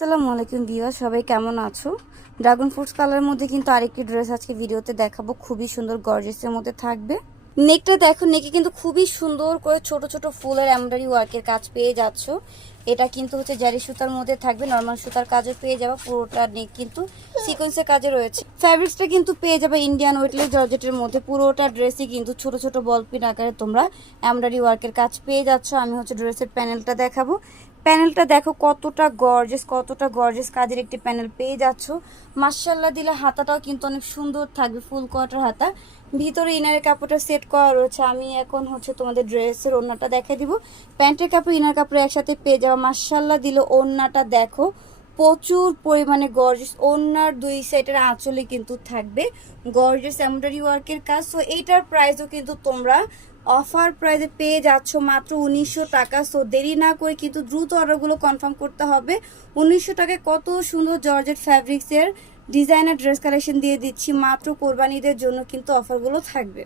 আসসালামু আলাইকুম বিভা সবাই কেমন আছো? ড্রাগন ফ্রুটস কালারের মধ্যে কিন্তু আরেকটি ড্রেস আজকে ভিডিওতে দেখাবো, খুবই সুন্দর গর্জেসের মধ্যে থাকবে। নেকটা দেখো নেকে কিন্তু খুবই সুন্দর করে ছোট ছোট ফুলের এমব্রয়ডারি ওয়ার্কের কাজ পেয়ে যাচ্ছ। এটা কিন্তু হচ্ছে জারি সুতার মধ্যে থাকবে নর্মাল সুতার কাজও পেয়ে যাবে, পুরোটা নেক কিন্তু সিকোয়েন্সের কাজে রয়েছে। ফ্যাব্রিক্সটা কিন্তু পেয়ে যাবে ইন্ডিয়ান ওয়েটলেস জর্জেটের মধ্যে, পুরোটা ড্রেসই কিন্তু ছোট ছোট বল পিন আকারে তোমরা এমব্রয়ডারি ওয়ার্কের কাজ পেয়ে যাচ্ছ। আমি হচ্ছে ড্রেসের প্যানেলটা দেখাবো। প্যানেলটা দেখো কতটা গর্জেস কতটা গর্জেস কাজের একটি প্যানেল পেয়ে যাচ্ছ। মার্শাল্লাহ দিলে হাতাটাও কিন্তু অনেক সুন্দর থাকবে ফুল কোয়াটার হাতা। ভিতরে ইনারের কাপড়টা সেট করা রয়েছে। আমি এখন হচ্ছে তোমাদের ড্রেসের ওড়নাটা দেখে দিব। প্যান্টের কাপড় ইনার কাপড় একসাথে পেয়ে যাওয়া মার্শাল্লাহ দিল ওড়নাটা দেখো। প্রচুর পরিমাণে গর্জেস ওড়নার দুই সাইডের আঁচলে কিন্তু থাকবে। গর্জেস এমব্রয়ডারি ওয়ার্কের কাজ। সো এইটার প্রাইসও কিন্তু তোমরা অফার প্রাইসে পেয়ে যাচ্ছ মাত্র উনিশশো টাকা। সো দেরি না করে কিন্তু দ্রুত অর্ডারগুলো কনফার্ম করতে হবে। উনিশশো টাকায় কত সুন্দর জর্জেট ফ্যাব্রিক্সের ডিজাইনার ড্রেস কালেকশন দিয়ে দিচ্ছি। মাত্র কোরবানিদের জন্য কিন্তু অফারগুলো থাকবে।